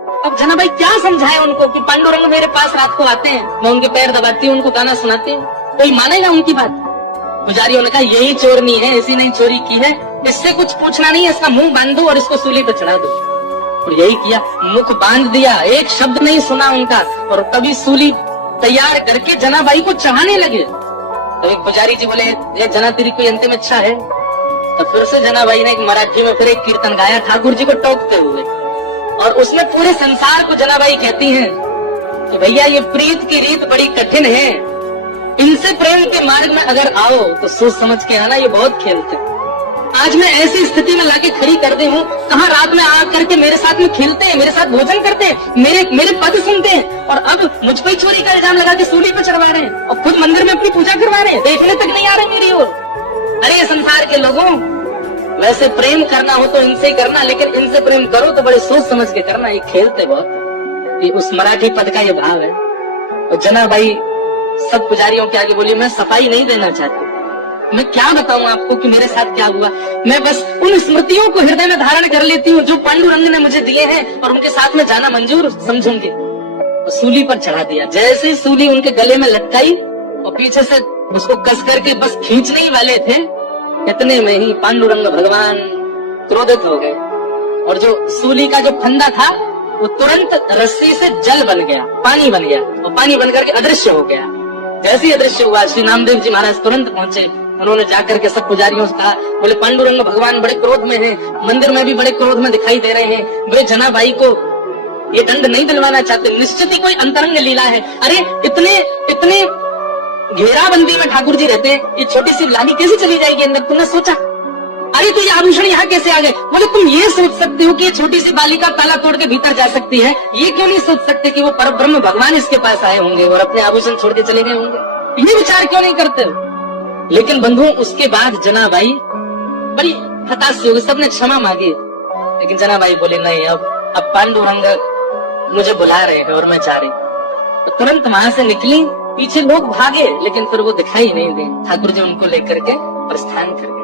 अब जनाबाई क्या समझाए उनको कि पांडुरंग मेरे पास रात को आते हैं, मैं उनके पैर दबाती हूँ, उनको गाना सुनाती हूँ, कोई मानेगा उनकी बात? पुजारियों ने कहा यही चोरनी है, इसी ने चोरी की है, इससे कुछ पूछना नहीं है, इसका मुंह बांध दो और इसको सूली पे चढ़ा दो। और यही किया, मुख बांध दिया, एक शब्द नहीं सुना उनका, और तभी सूली तैयार करके जनाबाई को चढ़ाने लगे। तो एक पुजारी जी बोले, ये जना तेरी कोई अंतिम इच्छा है? तो फिर से जनाबाई ने एक मराठी में फिर एक कीर्तन गाया ठाकुर जी को टोकते हुए, और उसमें पूरे संसार को जनाबाई कहती हैं कि भैया ये प्रीत की रीत बड़ी कठिन है, इनसे प्रेम के मार्ग में अगर आओ तो सोच समझ के आना, ये बहुत खेलते हैं। आज मैं ऐसी स्थिति में लाके खड़ी कर दी हूँ, कहाँ रात में आ करके मेरे साथ में खेलते हैं, मेरे साथ भोजन करते हैं, मेरे पद सुनते हैं, और अब मुझ पर चोरी का इल्जाम लगा के सूली पे चढ़वा रहे हैं, और खुद मंदिर में अपनी पूजा करवा रहे हैं, देखने तक नहीं आ रहे मेरी ओर। अरे संसार के लोगों, वैसे प्रेम करना हो तो इनसे ही करना, लेकिन इनसे प्रेम करो तो बड़े सोच समझ के करना, ये खेलते बहुत। ये उस मराठी पद का ये भाव है। और जनाबाई सब पुजारियों के आगे बोली, मैं सफाई नहीं देना चाहती, मैं क्या बताऊं आपको कि मेरे साथ क्या हुआ, मैं बस उन स्मृतियों को हृदय में धारण कर लेती हूँ जो पांडुरंग ने मुझे दिए हैं, और उनके साथ में जाना मंजूर समझूंगी। तो सूली पर चढ़ा दिया, जैसे ही सूली उनके गले में लटकाई और पीछे से उसको कस करके बस खींचने ही वाले थे, इतने में ही पांडुरंग भगवान क्रोधित हो गए, और जो सूली का जो फंदा था वो तुरंत रस्सी से जल बन गया, पानी बन गया, और पानी बन करके अदृश्य हो गया। जैसे ही अदृश्य हुआ, श्री नामदेव जी महाराज तुरंत पहुंचे, उन्होंने जाकर के सब पुजारियों से कहा, बोले पांडुरंग भगवान बड़े क्रोध में हैं, मंदिर में भी बड़े क्रोध में दिखाई दे रहे हैं, वे जनाबाई को ये दंड नहीं दिलवाना चाहते, निश्चित ही कोई अंतरंग लीला है। अरे इतने घेराबंदी में ठाकुर जी रहते हैं, ये छोटी सी लाली कैसे चली जाएगी अंदर, तुमने सोचा? अरे तो ये आभूषण यहाँ कैसे आ गए? बोले तुम ये सोच सकते हो कि ये छोटी सी बालिका ताला तोड़ के भीतर जा सकती है, ये क्यों नहीं सोच सकते कि वो परब्रह्म भगवान इसके पास आए होंगे और अपने आभूषण छोड़ के चले गए होंगे? ये विचार क्यों नहीं करते? लेकिन बंधु, उसके बाद जनाबाई बड़ी हताश हो गई, सबने क्षमा मांगी, लेकिन जनाबाई बोले नहीं, अब पांडुरंग मुझे बुला रहे हैं और मैं जा रही। तो तुरंत वहां से निकली, पीछे लोग भागे, लेकिन फिर वो दिखाई नहीं दे, ठाकुर जी उनको लेकर के प्रस्थान कर गए।